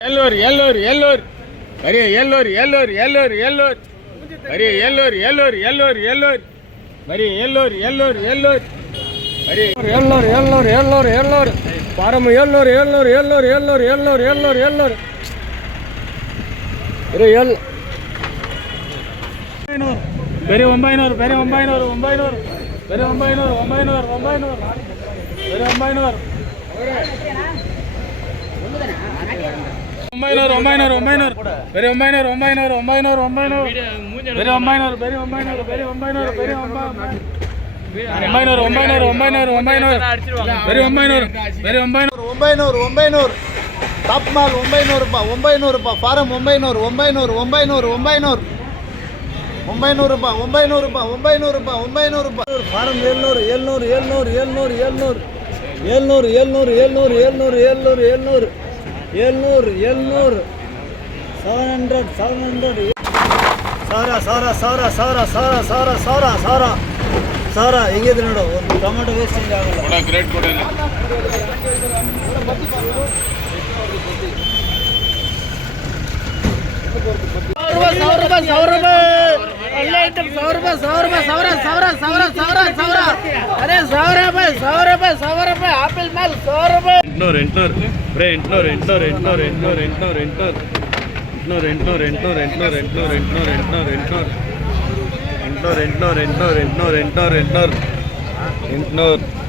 ಎಲ್ಲೋರ್ ಎಲ್ಲೋರ್ ಎಲ್ಲೋರ್ ಬರೀ ಎಲ್ಲೋರ್ ಎಲ್ಲೋರ್ ಎಲ್ಲೋರ್ ಎಲ್ಲೋರ್ ಬರೀ ಎಲ್ಲೋರ್ ಎಲ್ಲೋರ್ ಎಲ್ಲೋರ್ ಎಲ್ಲೋರ್ ಬರೀ ಎಲ್ಲೋರ್ ಎಲ್ಲೋರ್ ಎಲ್ಲೋರ್ ಬರೀ ಎಲ್ಲೋರ್ ಎಲ್ಲೋರ್ ಎಲ್ಲೋರ್ ಎಲ್ಲೋರ್ ಫಾರಂ ಎಲ್ಲೋರ್ ಎಲ್ಲೋರ್ ಎಲ್ಲೋರ್ ಎಲ್ಲೋರ್ ಎಲ್ಲೋರ್ ಎಲ್ಲೋರ್ ಎಲ್ಲೋರ್ ಬರೀ ಬೇರೆ 900 ಬೇರೆ 900 900 ಬೇರೆ 900 900 900 ಬೇರೆ 900 900 900 900 ಬೇರೆ 900 900 900 900 ಬೇರೆ 900 ಬೇರೆ 900 ಬೇರೆ 900 ಬೇರೆ 900 900 900 900 ಬೇರೆ 900 ಬೇರೆ 900 900 ಟಾಪ್ ಮಾಲ್ 900 ರೂಪಾಯಿ 900 ರೂಪಾಯಿ ಫಾರಂ 900 900 900 900 900 ರೂಪಾಯಿ 900 ರೂಪಾಯಿ 900 ರೂಪಾಯಿ 900 ರೂಪಾಯಿ ಫಾರಂ 700 700 700 700 700 700 700 700 700 700 700 700 700 ಸಾವಿರ ಹೆಂಗಿದೆ ನೋಡು ಒಂದು ಟೊಮೆಟೊ ವೇಸ್ಟಿಂಗ್ ಆಗಲ್ಲ ಗ್ರೇಟ್ ಕೊಡಲ್ಲ ಆಪಲ್ ಮಾಲ್ 1000 ರೂಪಾಯಿ 800 ಬರೀ 800 800 800 800 800 800 800 800 800 800 800 800 800 800 800 800 800 800 800